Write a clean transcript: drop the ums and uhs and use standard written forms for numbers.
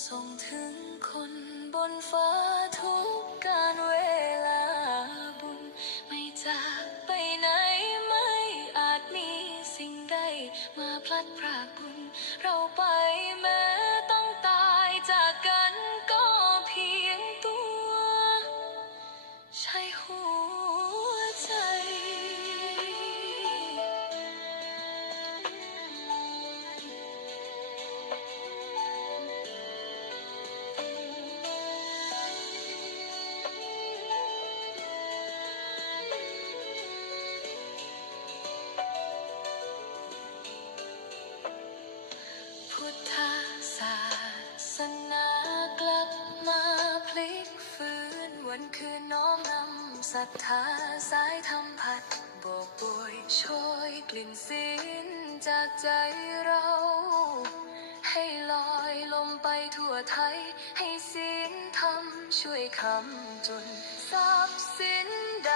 ส่งถึงคนบนฟ้าทุกการเวลาบุญไม่จากไปไหนไม่อาจมีสิ่งใดมาพลัดพรากบุญเราไปแม้ต้องตายจากกันก็เพียงตัวใช่หัวใจ พุทธศาสนากลับมาพลิกฟื้นวันคืนน้อมนำศรัทธาสายธรรมพัดโบกโบยโชยกลิ่นศีลจากใจเรา ให้ลอยลมไปทั่วไทยให้ศีลธรรมช่วยคำจุนทรัพย์สินใด